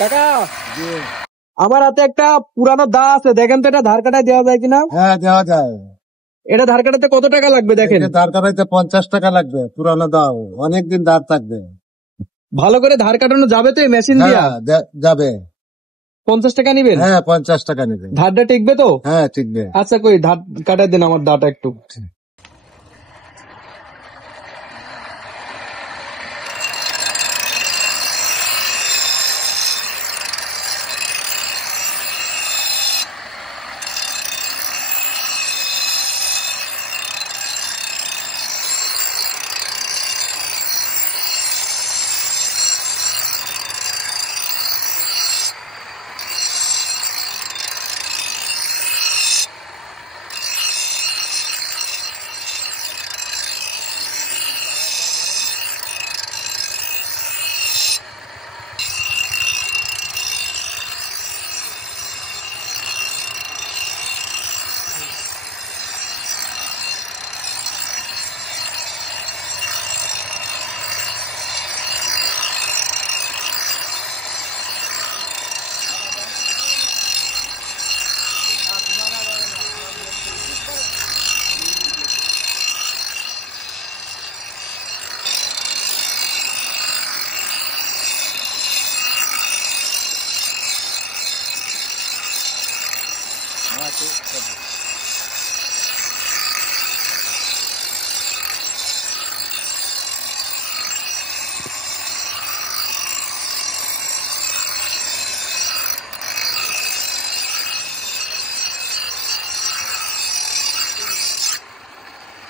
কাকা, আমার হাতে একটা পুরানো দা আছে, দেখেন তো এটা ধার কাটায় দেওয়া যায় কিনা। হ্যাঁ, দেওয়া যায়। এটা ধার কাটাতে কত টাকা লাগবে দেখেন। ধার কাটাইতে 50 টাকা লাগবে, পুরানো দাও, অনেকদিন ধার থাকবে। ভালো করে ধার কাটানো যাবে তো এই মেশিন দিয়া? যাবে। 50 টাকা নিবেন? হ্যাঁ, 50 টাকা নিবে। ধারটা টিকবে তো? হ্যাঁ, টিকবে। আচ্ছা, কই ধার কাটাই দেন আমার দাটা একটু।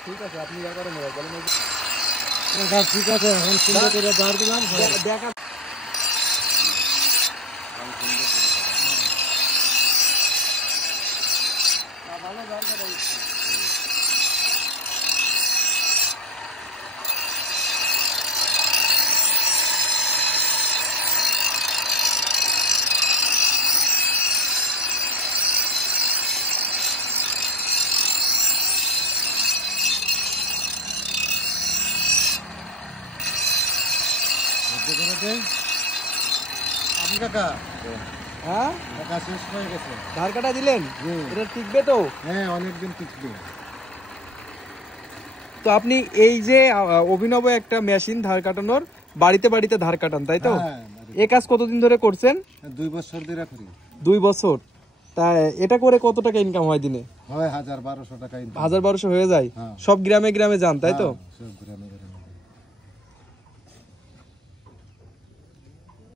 ঠিক আছে, আপনি যা করেন বলেন। ঠিক আছে, এখন সুন্দর করে ধার দিলাম। দেখা ভালো ধার কাটাই। আপনি কাকা, হ্যাঁ, টাকা শেষ হয়ে গেছে। ধার কাটা দিলেন? এটা টিকবে তো? হ্যাঁ, অনেকদিন টিকবে। তো আপনি এই যে অভিনব একটা মেশিন ধার কাটানোর, বাড়িতে বাড়িতে ধার কাটান, তাই তো? এই কাজ কতদিন ধরে করছেন? 2 বছর ধরে করি। 2 বছর। তা এটা করে কত টাকা ইনকাম হয় দিনে? হয় 1000-1200 টাকা ইনকাম। 1000-1200 হয়ে যায়? সব গ্রামে গ্রামে যান, তাই তো? সব গ্রামে।